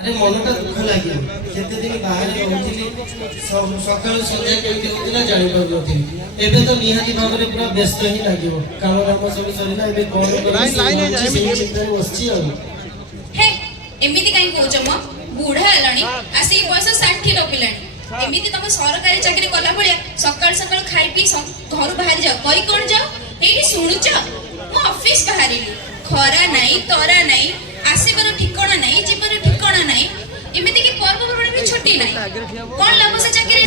अरे मनटा दुख लगे केते दिन बाहर रहउथिली सकाळ संध्या केमती होतिला जानि पाउनथिली एबे तो निहाती भाबरे पूरा व्यस्त ही लागियो काम काम सब सरिला एबे कोन लाइन चिंता बसची आ हे एमिति काई कहउछ म बूढ़ा हलाणी आसी बयस 60 रपिलाणी एमिति तम सरकारी चाकरी कला भलिया सकाळ सकाळ खाई पी घर बाहर जाओ कई कोन जाओ एठी सुनुच मो ऑफिस बाहरिली खरा नाही तरा नाही आसीबर ठिकाना नाही जीवन ठिकाना नाही एमिति की पर्व परबणी भी छुट्टी नाही कोन लाभ से चाकरी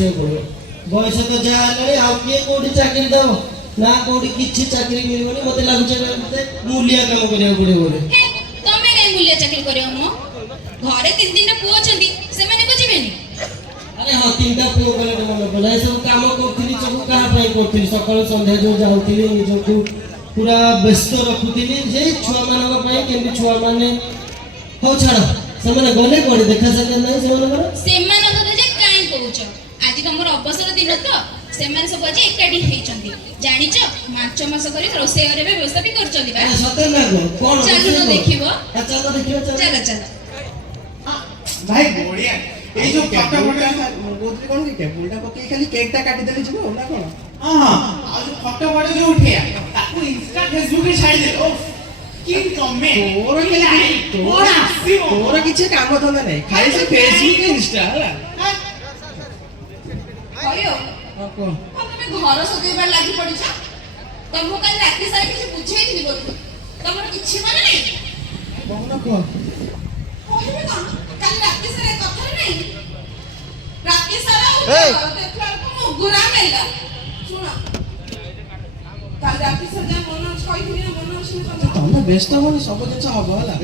बयस तो जा हलाणी आ के कोडी चाकरी दो ना कोडी किछि चाकरी मिलबनी मते लागु छै मते मूल्य काम करिया पड़े बोले हे तमे काई मूल्य चाकरी करियो मो घरे 3 दिन पुओ छंदी से माने को जीवेनी अरे हाँ 3टा पुओ गले मन पड़ा सब काम करथिली सब कहा पई करथिली सकाळ संध्या जो जाउथिली निजको पूरा व्यस्त रखुथिली जे छुआ मानक पई केमि छुआ माने हो छाड़ सेमाने गले कोडी देखा सके नै सेमान तो जे काई कहउछ आज तमर अवसर दिन तो सेमान सब जे एकाडी हेचंदी जानिच मार्च मास करी रोसे रे व्यवस्था भी करचंदी बा सते ना कोन चलो तो देखिबो चलो देखिबो चलो चलो भाई बढ़िया ए जो फटा फटा गोदरी कोन के टेबलटा पके खाली केकटा काटी देले जिवो ना कोन हां हां आ जो फटा फटा जो उठिया ताकू इंस्टा फेसबुक रे छाई दे ओ कि कमे तोर के लाई तोर आसी तोर किछ काम धंदा नै खाली से फेसबुक इंस्टा हला कहियो हां कोन तमे घर सजेबार लागि पडिछ तमो काल राती सारा किछ बुझेई दिबो तमर किछ माने नै बहुना कोन कहिबे कोन काल राती सारा कथा नै राती सारा देखला को गुरा मेला सुन काल राती सारा मन कहिबे मन सुन तमे व्यस्त होनी सब जिंस हबो हला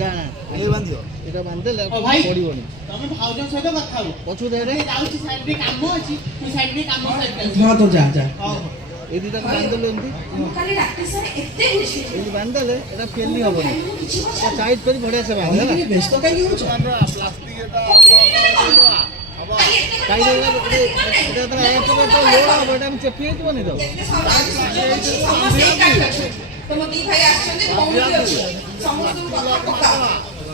ये बांधियो एटा बांधले पड़िबोनी तमे भाउजन सहित कथा हो पछु दे रे जाउची साइड रे काम अछि तू साइड रे काम साइड हां तो जा जा हां ए दिटा बांधले एंती काल राती सारा एते बुझी ए बांधले एटा फेलनी हबनी ए टाइट करी बढ़िया से बांध ये व्यस्त काई होछ प्लास्टिक एटा काई रे एटा तो ए तो लो बट हम चेपिए तो नहीं दो तुम दी भाई आछन दे बहुत अछि समस्त कथा पक्का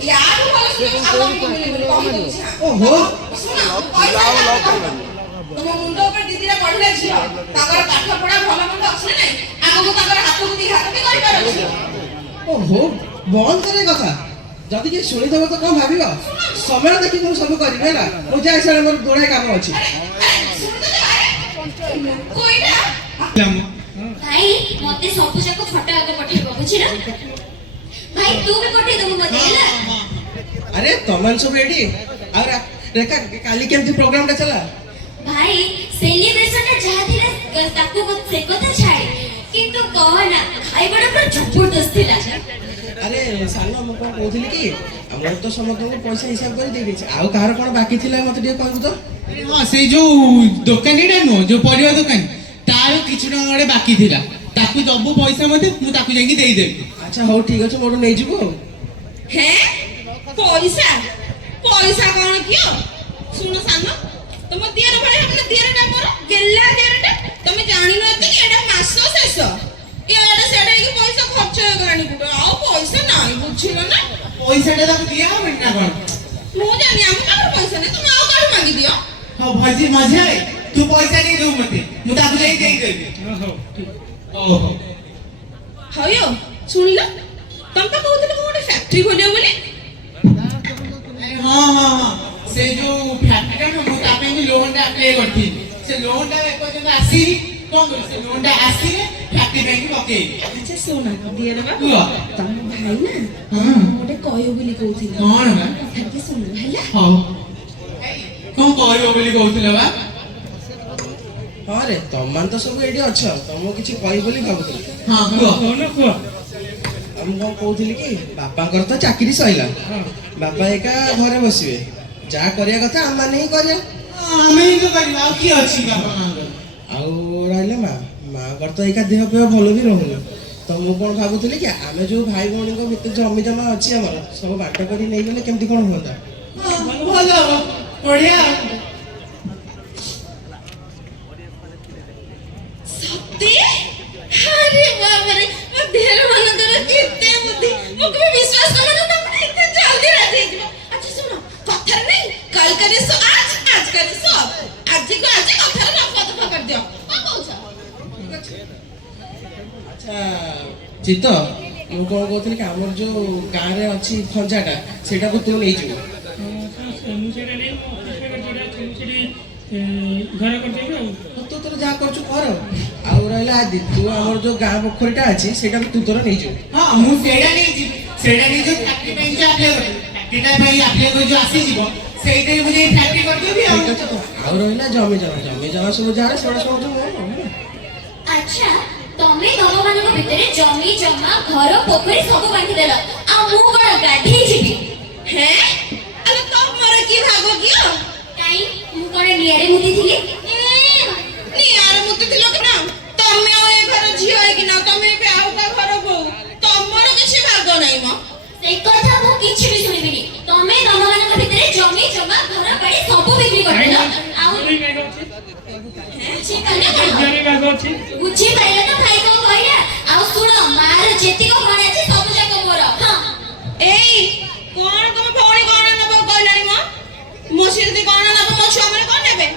यार वाला सुन ओहो तुम मुंडो पर दीदी रे पढले छियो ताकर पाठ पढा भलो मंद अछि नै आगो ताकर हाथ को दी हाथ भी करि पारो ओहो बंद करे कथा जदि के सुनि देबो तो कोन भाबिबो समय देखि को सब करिवे ना ओ जाय सारे मोर दोड़े काम अछि कोइना भाई मते सब जाक फटा आगे पठेबो बुझिना भाई तू भी पठे दमु मते हैला अरे तमन सब रेडी और रेखा काली केमती प्रोग्राम टा चला भाई सेलिब्रेशन टा जहा थिला ताको से कथा छाड़ी किंतु कहना खाई बड़ा पर जबरदस्त थिला अरे सानो हम कोन कहथिली कि हमर तो समस्त को पैसा हिसाब कर दे दिछ आउ कार कोन बाकी थिला मते दिए कहबू तो हां से जो दुकानीटा नो जो परिवा दुकान तारो किछु टंगाडे बाकी थिला ताकू दबु पैसा मते मु ताकू जाई देई देबी अच्छा हो ठीक अछि मोर नै जिवो हैं पैसा पैसा कोन कियो सुनो सानो तुम दियर भले हमने दियरटा मोर गेल्ला दियरटा तुम जानि न कि एटा मासो शेष एटा सेडा कि पैसा खर्च हो गलानी पुटो आ पैसा नाही बुझिलो ना पैसाटा ताकू दिया हो ना कोन मु जानि हम का पैसा नै तुम आ काढ मांगी दियो हां भाजी मजे तू पैसा दे दो मते मु ताकू जाई देई देबी ओहो हयो सुनिला तुम तो कहते गोटे फैक्ट्री खोलियो बोली हां हां हां से जो फैक्ट्री नो मु तापे नि लोन टा अप्लाई करथि से लोन टा एको जन आसी कोन कर से लोन टा आसी फैक्ट्री बैंक पके अच्छा सोना दियर बा हुआ तुम भाई ना हां गोटे कहियो बोली कहउथिला कोन बा थाके सुन हैला हां कोन कहयो बोली कहउथिला बा हां रे तमन तो सब रेडी अछ तमो किछि कहि बोली भाबुथि हां कोन कोन हम कोन कहउथिली कि बापाकर तो चाकरी सइला बापा एका घरे बसिबे जा करिया कथा हम माने ही करिया आमे ही तो करी आ की अछि बापा मांगे आउ रहले माँ कर तो एका देह पे भलो भी रहउनी तो मु कोन भाबुथली कि आमे जो भाई भौणी को भितर जमी जमा अछि हमर सब बाट करी नै गेले केमती कोन होता भलो बढ़िया सत्य अरे बाप रे मो देर मन कर किते बुद्धि मो को विश्वास कर ना तुम इतने जल्दी राजी अच्छा सुनो कथा ଚିତ୍ତ ମୁଁ କ'ଣ କହୁଥିଲି କି ଆମର ଯୋଉ ଗାଁରେ ଅଛି ଖଞ୍ଜାଟା ସେଇଟାକୁ ତୁ ନେଇଯିବୁ। ମୁଁ ସେଇଟା ନେଇ ମୋ ଅଫିସରେ ଯୋଉଟା ଅଛି ମୁଁ ସେଠି ଘରେ କରିଦେବି ଆଉ। ତୁ ତୋର ଯାହା କରୁଛୁ କର। ଆଉ ରହିଲା ଆଦି ତୁ ଆମର ଯୋଉ ଗାଁ ପୋଖରୀଟା ଅଛି ସେଇଟାକୁ ତୁ ତୋର ନେଇଯିବୁ। ହଁ ମୁଁ ସେଇଟା ନେଇଯିବି। ସେଇଟା ନେଇ ଯୋଉ ଫ୍ୟାକ୍ଟ୍ରି ପାଇଁ ଯୋଉ ଆପ୍ଲାଏ କରିବି ଫ୍ୟାକ୍ଟ୍ରିଟା ପାଇଁ ଆପ୍ଲାଏ କରି ଯୋଉ ଆସିଯିବ ସେଇଟାରେ ମୁଁ ଯାଇ ଫ୍ୟାକ୍ଟ୍ରି କରିଦେବି ଆଉ। ଠିକ ଅଛି ତ। ଆଉ ରହିଲା ଜମି ଜମା ସବୁ ଯାହା ସେଗୁଡ଼ା ସବୁ ଯୋଉ ଆଚ୍ଛା ତମେ ତମମାନଙ୍କ ଭିତରେ ଜମି ଜମା ଘର ପୋଖରୀ ସବୁ ବାଣ୍ଟିଦେଲ ଆଉ ମୁଁ କଣ ଗାଧେଇ ଯିବି? ହେଁ ଆଲୋ ତମର କି ଭାଗ କିଅ କାଇଁ ମୁଁ କଣ ନିଆଁରେ ମୁତିଥିଲି? ନିଆର ମୁତି ଥିଲ କି ନା ତମେ ଆଉ ଏ ଘର ଝିଅ ହେଇକି ନା ତମେ ଏବେ ଆଉ କା ଘର ବୋଉ ତମର କିଛି ଭାଗ ନାହିଁ ମ ସେଇ କଥା ମୁଁ କିଛି ବି ଶୁଣିବିନି। ତମେ ତମମାନଙ୍କ ଭିତରେ ଜମି ଜମା ଘର ବାଡି ସବୁ ବିକ୍ରି କରିଦେଲ ଆଉ ଜମି ଭାଗ ଅଛି ବୁଝିପାରିଲ କଣ? ଜମି ଭାଗ ଅଛି ବୁଝିପାରିଲ ତ ଭାଇ କଣ କହିଲା? ଆଉ ଶୁଣ ମାର ଯେତିକ ଭଣ ଅଛି ସବୁ ଯାକ ମୋର। ହଁ ଏଇ କଣ ତମ ଭଉଣୀ କଣ ନବ କହିଲାଣି ମ ମୋ ସିଏ ଯଦି କଣ ନବ ମୋ ଛୁଆ ମାନେ କଣ ନେବେ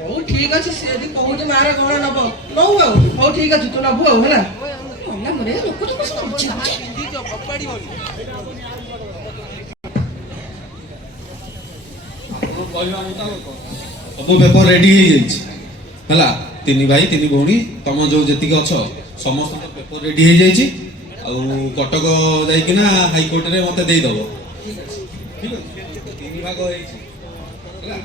ହଉ ଠିକ ଅଛି ସେ ଯଦି କହୁଛି ମାର କଣ ନବ ନଉ ଆଉ। ହଉ ଠିକ ଅଛି ତୁ ନବୁ ଆଉ ହେଲା। ମନା ମରେ ଲୋକ ତ କଷ୍ଟ ବୁଝି ସବୁ ପେପର ରେଡି ହେଇଯାଇଛି ହେଲା। 3 ଭାଇ 3 ଭଉଣୀ ତମ ଯୋଉ ଯେତିକି ଅଛ ସମସ୍ତଙ୍କ ପେପର ରେଡି ହେଇଯାଇଛି। ଆଉ କଟକ ଯାଇକିନା ହାଇକୋର୍ଟରେ ମତେ ଦେଇଦବ। ଠିକ ଅଛି 3 ଭାଗ ହେଇଛି ହେଲା।